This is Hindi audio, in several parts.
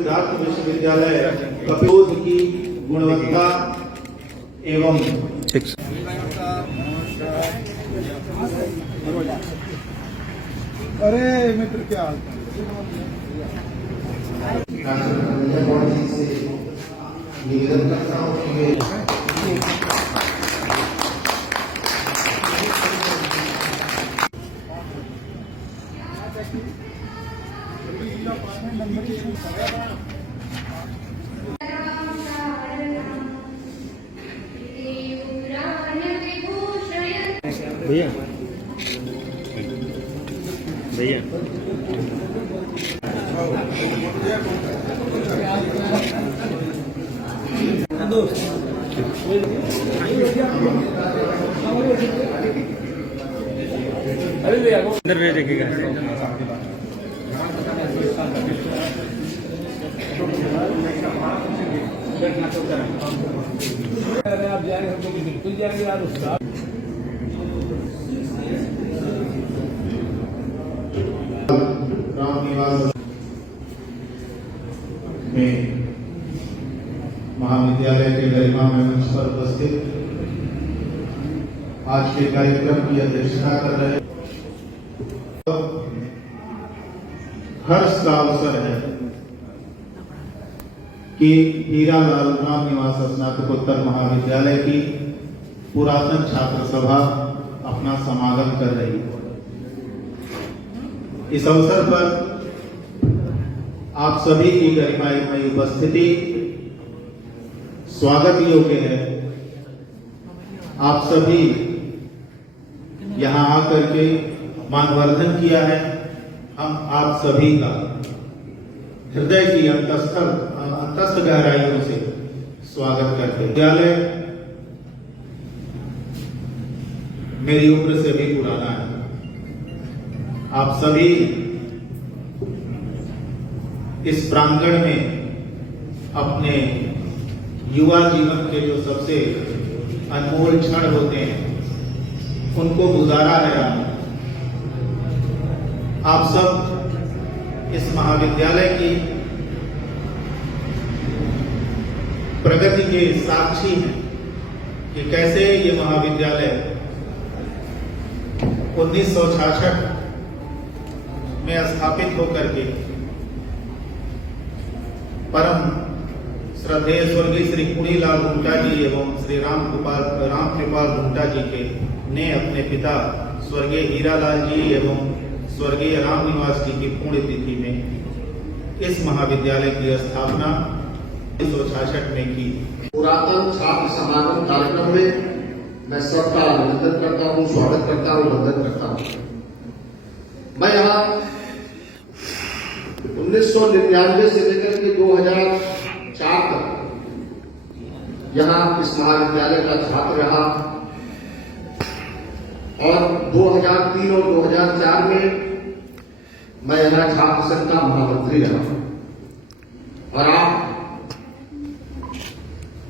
सिद्धार्थ विश्वविद्यालय कपिलोद की गुणवत्ता एवं अरे मित्र क्या हाल निवेदन करता हूँ कि भैया भैया अंदर भेज देखिएगा। आप जाएंगे हम लोग बिल्कुल जाएंगे यार उसका राम निवास में महाविद्यालय के गरिमा मंच पर उपस्थित आज के कार्यक्रम की अध्यक्षता कर रहे हर्ष का अवसर है कि हीरालाल राम निवास स्नातकोत्तर महाविद्यालय की पुरातन छात्र सभा अपना समागम कर रही है। इस अवसर पर आप सभी की गरिमामयी उपस्थिति स्वागत योग्य है। आप सभी यहां आकर के मानवर्धन किया है। हम आप सभी का हृदय की अंतस्थ गहराइयों से स्वागत करते हैं। विद्यालय मेरी उम्र से भी पुराना है। आप सभी इस प्रांगण में अपने युवा जीवन के जो सबसे अनमोल क्षण होते हैं उनको गुजारा है। आप सब इस महाविद्यालय की प्रगति के साक्षी हैं कि कैसे ये महाविद्यालय 1966 में स्थापित होकर के परम श्रद्धेय स्वर्गीय श्री कुणीलाल भुंटा जी एवं श्री राम कृपाल भुंटा जी के ने अपने पिता स्वर्गीय हीरालाल जी एवं स्वर्गीय राम निवास जी की पुण्यतिथि में इस महाविद्यालय की स्थापना 1966 में की। पुरातन छात्र समागम कार्यक्रम में मैं सबका अभिनंदन करता हूँ, स्वागत करता हूँ, वंदन करता हूँ। मैं यहाँ 1999 से लेकर के 2004 तक यहाँ इस महाविद्यालय का छात्र रहा और 2003 और 2004 में मैं यहाँ छात्र संघ का महामंत्री रहा और आप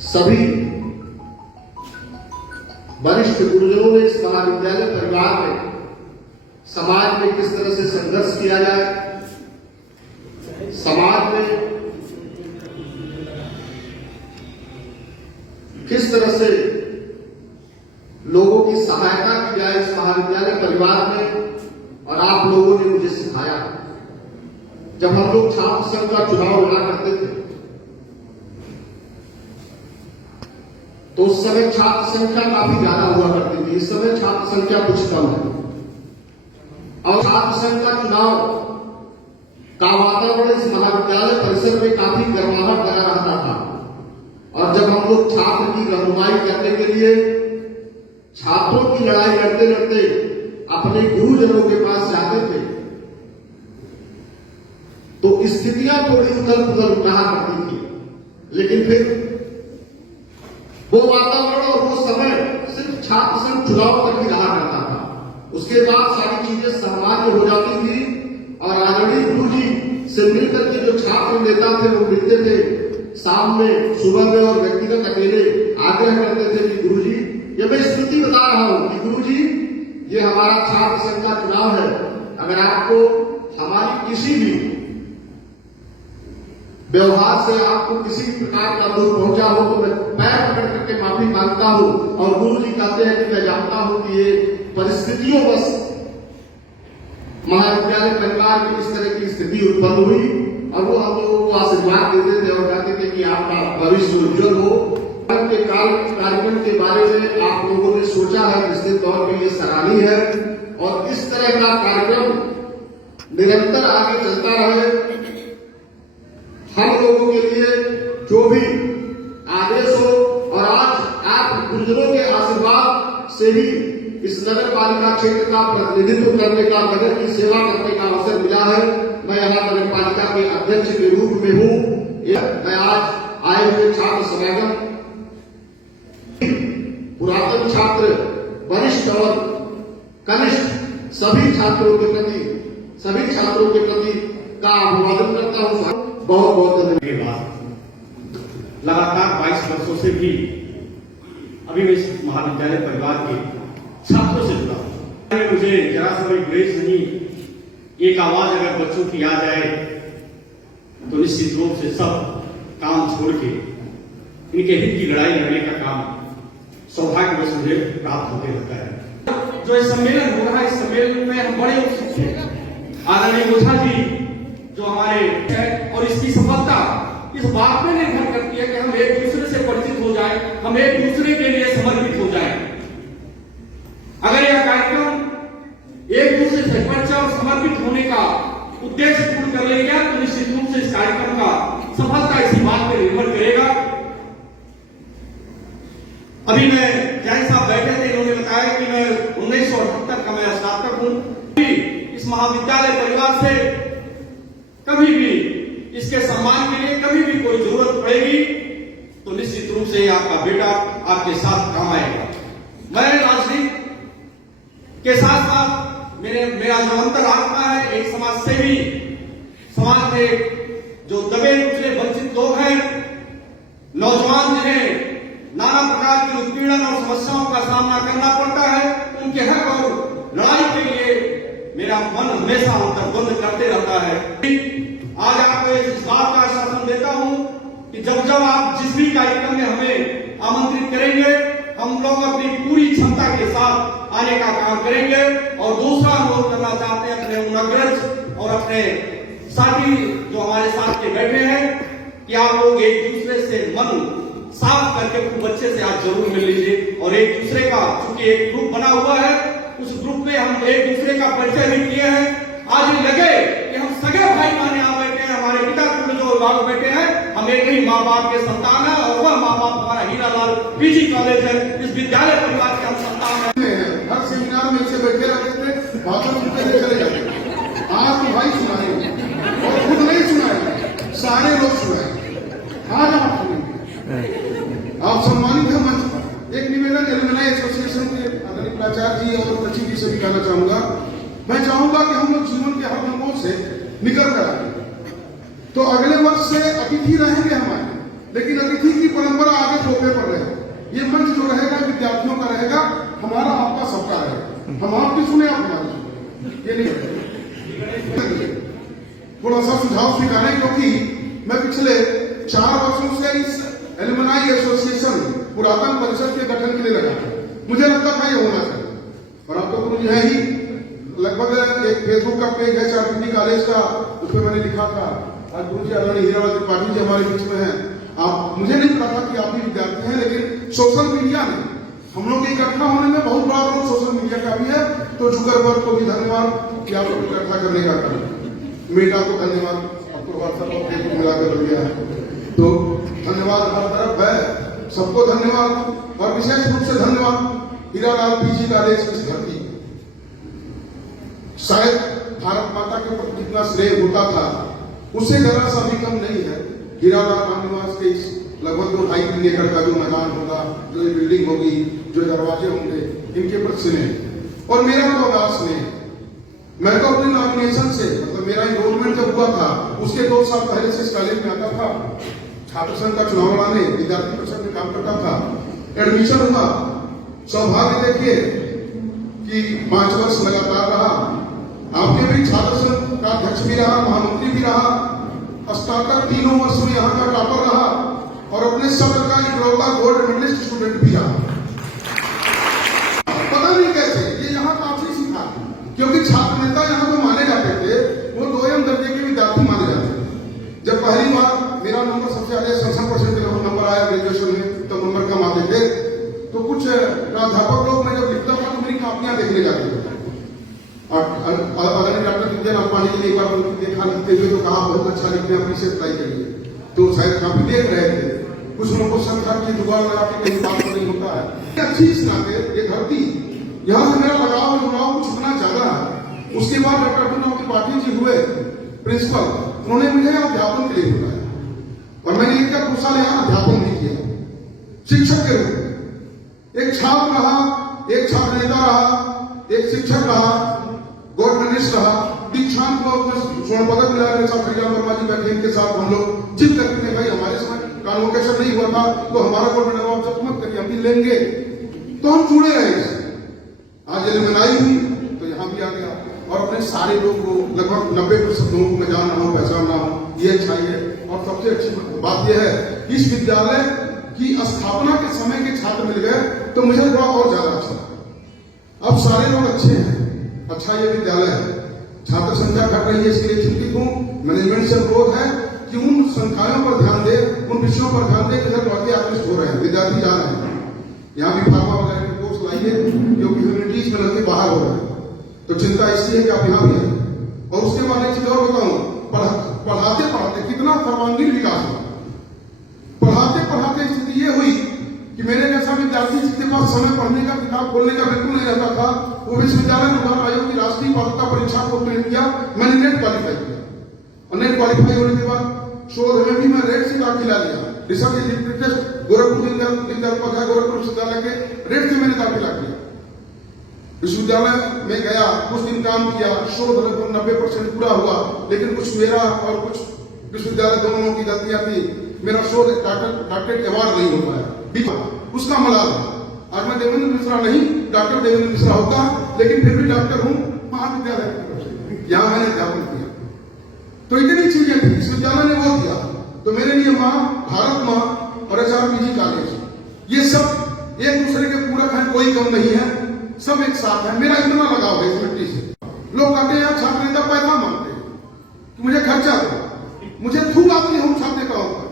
सभी वरिष्ठ गुरुजनों ने इस महाविद्यालय परिवार में समाज में किस तरह से संघर्ष किया जाए, समाज में किस तरह से लोगों की सहायता की जाए इस महाविद्यालय परिवार में, और आप लोगों ने मुझे सिखाया। जब हम लोग छात्र संघ का चुनाव लड़ा करते थे तो उस समय छात्र संख्या काफी ज्यादा हुआ करती थी। इस समय छात्र संख्या कुछ कम है और छात्र संघ का चुनाव का वातावरण इस महाविद्यालय परिसर में काफी गर्माहट लगा रहता था। और जब हम लोग छात्र की रहनुमाई करने के लिए छात्रों की लड़ाई लड़ते लड़ते अपने गुरुजनों के पास जाते थे तो स्थितियां थोड़ी उथल पुथल रहा करती थी, लेकिन फिर वो वातावरण और वो समय सिर्फ छात्र संघ चुनाव तक ही रहा करता था। उसके बाद सारी चीजें सामान्य हो जाती थी और आदरणीय गुरु जी से मिलकर के जो छात्र नेता थे वो मिलते थे शाम में, सुबह में और व्यक्तिगत अकेले आग्रह करते थे कि गुरु जी, ये मैं स्मृति बता रहा हूं कि गुरु जी ये हमारा छात्र संघ का चुनाव है, अगर आपको हमारी किसी भी व्यवहार से आपको किसी भी प्रकार का दुख पहुंचा हो तो मैं पैर पकड़ करके माफी मांगता हूं। और गुरु जी कहते हैं कि मैं जानता हूं कि ये परिस्थितियों बस महाविद्यालय परिवार में इस तरह की स्थिति उत्पन्न हुई और वो हम लोगों को आशीर्वाद देते थे और कहते थे कि आपका भविष्य उज्जवल हो। के कार्यक्रम के बारे में आप लोगों ने सोचा है, निश्चित तौर पर ये सराहनीय है और इस तरह का कार्यक्रम निरंतर आगे चलता रहे। हम लोगों के लिए जो भी आदेश हो और आज आप गुरुजनों के आशीर्वाद से ही इस नगर पालिका क्षेत्र का प्रतिनिधित्व करने का, नगर की सेवा करने का अवसर मिला है। मैं यहाँ नगर पालिका के अध्यक्ष के रूप में हूँ। मैं आज आए हुए छात्र समागम पुरातन छात्र, वरिष्ठ और कनिष्ठ सभी छात्रों के प्रति का अभिवादन करता हूँ। बहुत बहुत धन्यवाद। लगातार 22 वर्षों से भी अभी मैं इस महाविद्यालय परिवार के छात्रों से जुड़ा हूं। मुझे जरा सा भी गुरेज नहीं, एक आवाज अगर बच्चों की आ जाए तो निश्चित रूप से सब काम छोड़ के इनके हित की लड़ाई लड़ने का काम सौभाग्यवश मुझे प्राप्त होते रहता है। जो इस सम्मेलन हो रहा है, इस सम्मेलन में हम बड़े उत्सुक हैं। आदरणीय ओझा जी जो हमारे है और इसकी सफलता इस बात में निर्भर करती है कि हम एक दूसरे से परिचित हो जाएं, हम एक दूसरे के लिए समर्पित हो जाएं। अगर यह कार्यक्रम एक दूसरे से परिचय और समर्पित होने का उद्देश्य पूर्ण कर लेगा तो निश्चित रूप से इस कार्यक्रम का सफलता इसी बात पर निर्भर करेगा। अभी मैं जैन साहब बैठे थे, इन्होंने बताया कि मैं 1978 का मैं स्नातक हूं। इस महाविद्यालय परिवार से कभी भी इसके सम्मान के लिए कभी भी कोई जरूरत पड़ेगी तो निश्चित रूप से आपका बेटा आपके साथ काम आएगा। मैं राजनीति के साथ साथ मेरा जो अंतर आत्मा है, एक समाज सेवी, समाज में जो दबे कुचले वंचित लोग हैं, नौजवान जिन्हें नाना प्रकार की उत्पीड़न और समस्याओं का सामना करना पड़ता है, उनके हक और लड़ाई के लिए मेरा मन हमेशा अंतर्बंध करते रहता है। आज आपको इस बात का आश्वासन देता हूं कि जब आप जिस भी कार्यक्रम में हमें आमंत्रित करेंगे, हम लोग अपनी पूरी क्षमता के साथ आने का काम करेंगे। और दूसरा अनुरोध करना चाहते हैं अपने उन अग्रज और अपने साथी जो हमारे साथ के बैठे हैं कि आप लोग एक दूसरे से मन साफ करके खूब अच्छे से आज जरूर मिल लीजिए और एक दूसरे का, चूंकि एक ग्रुप बना हुआ है, उस ग्रुप में हम एक दूसरे का परिचय भी किए हैं। आज ये लगे कि हम सगे भाई माने आ बैठे हैं, हमारे पिता पुत्र जो अभिभावक बैठे हैं, हम एक ही माँ बाप के संतान है और वह माँ बाप हमारा हीरालाल पीजी कॉलेज है, इस विद्यालय परिवार के हम संतान है। हर सेमिनार में इसे बैठे रहते थे, भाषण सुनते चले जाते। आज तो भाई सुनाएंगे और खुद नहीं सुनाएंगे, सारे लोग सुनाएंगे। आज आप सुनेंगे, आप सम्मानित हैं मंच पर। एक निवेदन एलुमनाई एसोसिएशन के आदरणीय प्राचार्य जी और सचिव जी से भी कहना चाहूंगा, मैं चाहूंगा कि हम लोग जीवन के हर रंगों से निकल कर आए। तो अगले वर्ष से अतिथि रहेंगे हमारे, लेकिन अतिथि की परंपरा आगे थोपे पर रहे। ये मंच जो रहेगा विद्यार्थियों का रहेगा, हमारा आपका सबका रहेगा। हम आपकी सुने, आप हमारी सुने, ये नहीं। थोड़ा सा सुझाव स्वीकारें, क्योंकि मैं पिछले 4 वर्षों से इस एलुमनाई एसोसिएशन पुरातन परिषद के गठन के लिए लगा। मुझे लगता था ये होना चाहिए और अब तो गुरु है ही। लगभग एक फेसबुक का पेज है चारपीटी कॉलेज का, उस पर मैंने लिखा था, आज गुरु जी आदरणीय हीरालाल त्रिपाठी जी हमारे बीच में हैं। आप, मुझे नहीं पता था कि आप भी विद्यार्थी हैं, लेकिन सोशल मीडिया ने हम लोग इकट्ठा होने में बहुत बड़ा रोल सोशल मीडिया का भी है। तो जुगरबर्ग को भी धन्यवाद कि आप लोग इकट्ठा करने का करें। मीडिया को धन्यवाद, आपको व्हाट्सएप और फेसबुक मिलाकर मिल गया है, तो धन्यवाद हर तरफ है, सबको धन्यवाद। और विशेष रूप से धन्यवाद हीरालाल पीजी कॉलेज की धरती। शायद भारत माता के प्रति जितना श्रेय होता था उससे जरा सा भी कम नहीं है। हीरालाल रामनिवास के इस लगभग 2-2.5 एकड़ का जो मैदान होगा, जो ये बिल्डिंग होगी, जो दरवाजे होंगे, इनके प्रति स्नेह और मेरा तो अगाध स्नेह। मैं तो अपने नॉमिनेशन से, मतलब मेरा इनरोलमेंट जब हुआ था उसके 2 साल पहले से इस कॉलेज में आता था, छात्र संघ का चुनाव लड़ाने, विद्यार्थी परिषद में काम करता था। एडमिशन हुआ, सौभाग्य देखिए कि 5 वर्ष लगातार रहा। आपके भी छात्र संघ का अध्यक्ष भी रहा, महामंत्री भी रहा, स्नातक 3 वर्ष में यहाँ का टॉपर रहा और अपने सत्र का इकलौता गोल्ड मेडलिस्ट स्टूडेंट भी रहा। पता नहीं कैसे ये यहाँ काफी सीखा, क्योंकि छात्र नेता यहाँ जो माने जाते थे वो 2 दर्जे के विद्यार्थी माने जाते थे। जब पहली बार मेरा नंबर सबसे ज्यादा संसद परसेंट नंबर आया ग्रेजुएशन में, तब नंबर कम आते थे, तो कुछ प्राध्यापक लोग मैं जब लिखता था तो मेरी कापियां देखने जाते थे। और डॉक्टर विद्या पानी जी ने एक बार उनकी देखा लिखते हुए तो कहा बहुत अच्छा लिखते हैं, अपनी से ट्राई करिए। तो शायद काफी देख रहे थे, कुछ लोगों को शंका की जुगाड़ लगा के कहीं बात नहीं होता है। अच्छी इस नाते ये धरती यहाँ से मेरा लगाव जुड़ाव कुछ इतना ज्यादा है। उसके बाद डॉक्टर अब्दुल त्रिपाठी जी हुए प्रिंसिपल, उन्होंने मुझे अध्यापन के लिए बुलाया और मैंने 1 साल यहाँ अध्यापन भी किया शिक्षक के रूप में। एक छात्र रहा, एक छात्र नेता रहा, एक शिक्षक रहा, गवर्नमेंट रहा। दीक्षांत को स्वर्ण पदक मिला मेरे साथ हरिराम वर्मा जी बैठे, इनके साथ हम लोग जिद करते थे भाई हमारे समय कॉन्वोकेशन नहीं हुआ था तो हमारा गवर्नमेंट अवार्ड जब मत करिए, हम भी लेंगे। तो हम जुड़े रहे। आज एलुमनाई हुई तो यहाँ भी आ गया और अपने सारे लोग को लगभग 90% लोगों को मैं जान रहा हूँ, पहचान रहा हूँ। ये अच्छाई है। और सबसे अच्छी बात यह है इस विद्यालय की स्थापना के समय के छात्र मिल गए तो मुझे थोड़ा और ज्यादा अच्छा। अब सारे लोग अच्छे हैं, अच्छा ये विद्यालय है। छात्र संख्या घट रही है, इसके लिए चिंतित हूँ। मैनेजमेंट से अनुरोध है कि उन संख्याओं पर ध्यान दे, उन विषयों पर ध्यान दे जिधर बढ़ते आकृष्ट हो रहे हैं, विद्यार्थी जा रहे हैं। यहाँ भी फार्मा वगैरह के कोर्स लाइए जो ह्यूमैनिटीज में लगते बाहर हो रहे हैं, तो चिंता इसलिए कि आप यहाँ भी हैं। और उसके बाद एक चीज और बताऊं, पढ़ाते पढ़ाते कितना सर्वांगीण विकास हुआ। पढ़ाते पढ़ाते स्थिति ये हुई कि मेरे जैसा विद्यार्थी जिसके पास समय पढ़ने का, किताब खोलने का बिल्कुल नहीं रहता था, वो विश्वविद्यालय अनुदान आयोग की राष्ट्रीय पात्रता परीक्षा को उत्तीर्ण किया। मैंने नेट क्वालिफाई किया और नेट क्वालिफाई होने के बाद शोध में भी मैं रेट से दाखिला लिया। Research eligibility test Gorakhpur Gorakhpur विश्वविद्यालय के रेट से मैंने दाखिला किया। विश्वविद्यालय में गया, कुछ दिन काम किया, शोध लगभग 90% पूरा हुआ, लेकिन कुछ मेरा और कुछ विश्वविद्यालय दोनों की गलतियां थी। मेरा शोध डॉक्टरेट अवार्ड नहीं हो पाया, उसका मलाल। आज मैं देवेंद्र मिश्रा नहीं, डॉक्टर देवेंद्र मिश्रा होता, लेकिन फिर भी डॉक्टर हूं महाविद्यालय की तरफ से। यहां मैंने अध्यापन किया। तो इतनी चीजें थी, विश्वविद्यालय ने वो दिया। तो मेरे लिए माँ, भारत माँ और HRPG कॉलेज ये सब एक दूसरे के पूरक हैं, कोई कम नहीं है, सब एक साथ है। मेरा इतना लगाव है इस मिट्टी से। लोग कहते हैं छात्र नेता पैसा मांगते हैं कि मुझे खर्चा दो, मुझे थूक आती है उन छात्र नेताओं पर,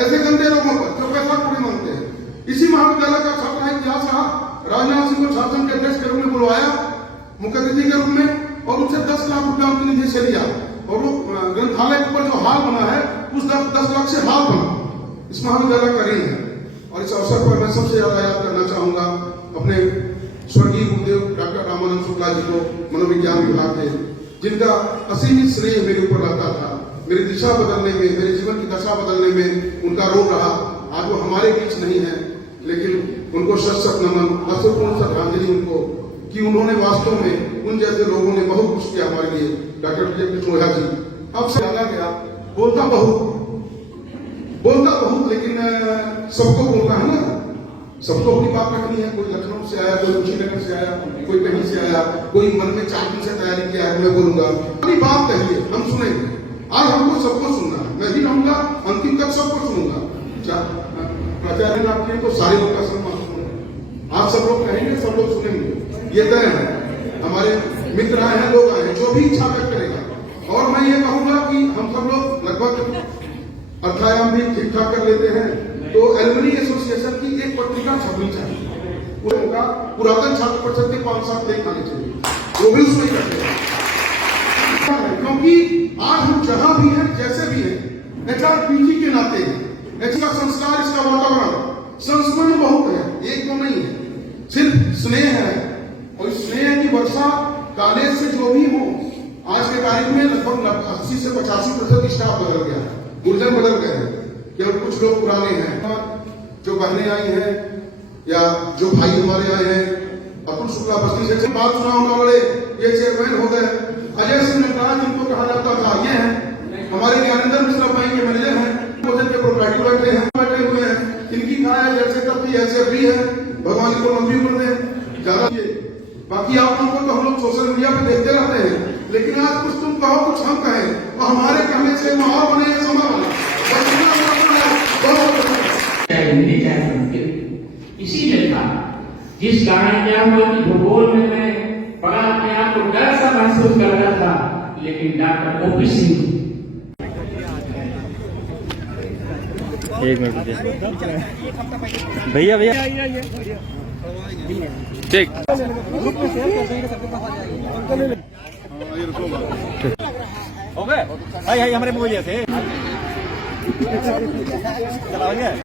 ऐसे गंदे लोगों पर जो पैसा थोड़ी मांगते हैं। इसी महाविद्यालय का छात्र इतिहास रहा, राजनाथ सिंह को शासन के अध्यक्ष के रूप में बुलवाया, मुख्य अतिथि के रूप में, और उनसे 10 लाख रुपया उनकी निधि से लिया। और वो ग्रंथालय के ऊपर जो हाल बना है उस 10 लाख से हाल बना इस महाविद्यालय का ऋण है। और इस अवसर पर मैं सबसे ज्यादा याद करना चाहूंगा अपने स्वर्गीय गुरुदेव डॉक्टर रामानंद शुक्ला जी को, मनोविज्ञान विभाग के, जिनका असीमित श्रेय मेरे ऊपर रहता था। मेरी दिशा बदलने में, मेरे जीवन की दशा बदलने में उनका रोल रहा। आज वो हमारे बीच नहीं है, लेकिन उनको शत नमन, महत्वपूर्ण श्रद्धांजलि उनको कि उन्होंने वास्तव में उन जैसे लोगों ने बहुत कुछ किया हमारे लिए। डॉक्टर कृष्णोया जी अब से जाना गया, बोलता बहुत, लेकिन सबको बोलना है ना, सबको अपनी बात रखनी है। कोई लखनऊ से आया, कोई कुशीनगर से आया, कोई कहीं से आया, कोई मन में 4 दिन से तैयारी किया है, मैं बोलूंगा अपनी बात कहिए, हम सुनेंगे। आज हमको सबको सुनना है, मैं भी रहूंगा अंतिम तक सबको सुनूंगा। प्राचार्य नाथ तो सारे लोग का सम्मान सुनूंगा। आप सब लोग कहेंगे, सब लोग सुनेंगे, ये तय है। हमारे मित्र आए हैं, लोग आए हैं, जो भी इच्छा व्यक्त करेगा। और मैं ये कहूंगा कि हम सब लोग लगभग अर्थायाम भी ठीक ठाक कर लेते हैं, तो एलुमनी एसोसिएशन की एक पत्रिका छपनी चाहिए। उनका पुरातन छात्र परिषद के 5-7 लेख आने चाहिए, वो भी उसमें करते हैं। क्योंकि आज हम जहां भी हैं, जैसे भी हैं, HRPG के नाते हैं। इसका संस्कार, इसका वातावरण, संस्मरण बहुत है, एक तो नहीं है, सिर्फ स्नेह है। और स्नेह की वर्षा कॉलेज से जो भी हो, आज के तारीख में लगभग 80 से 85% स्टाफ बदल गया है, गुर्जर बदल गए हैं, केवल कुछ लोग पुराने हैं। जो बहनें आई हैं या जो भाई हमारे आए हैं, अतुल शुक्ला बस्ती से बात चुनाव वाले ये चेयरमैन हो गए। अजय सिंह नटराज जिनको कहा जाता था, ये हैं हमारे ज्ञानेंद्र मिश्रा बैंक के मैनेजर हैं, के प्रोप्राइटर बैठे हुए हैं। इनकी कहा है जैसे करती ऐसे भी है, भगवान को मंत्री कर दें ज्यादा। बाकी आप लोगों को तो हम लोग सोशल मीडिया पे देखते रहते हैं, लेकिन आज कुछ तुम कहो कुछ हम कहें और हमारे कहने से माहौल बने संभव चाहे हिंदी चाहे संस्कृत इसीलिए था जिस कारण क्या हुआ कि भूगोल में मैं बड़ा अपने आप को डर सा महसूस कर रहा था, लेकिन डॉक्टर ओपी सिंह एक मिनट रुकिए भैया भैया ठीक हो गए भाई हमारे मोबाइल से चलाओगे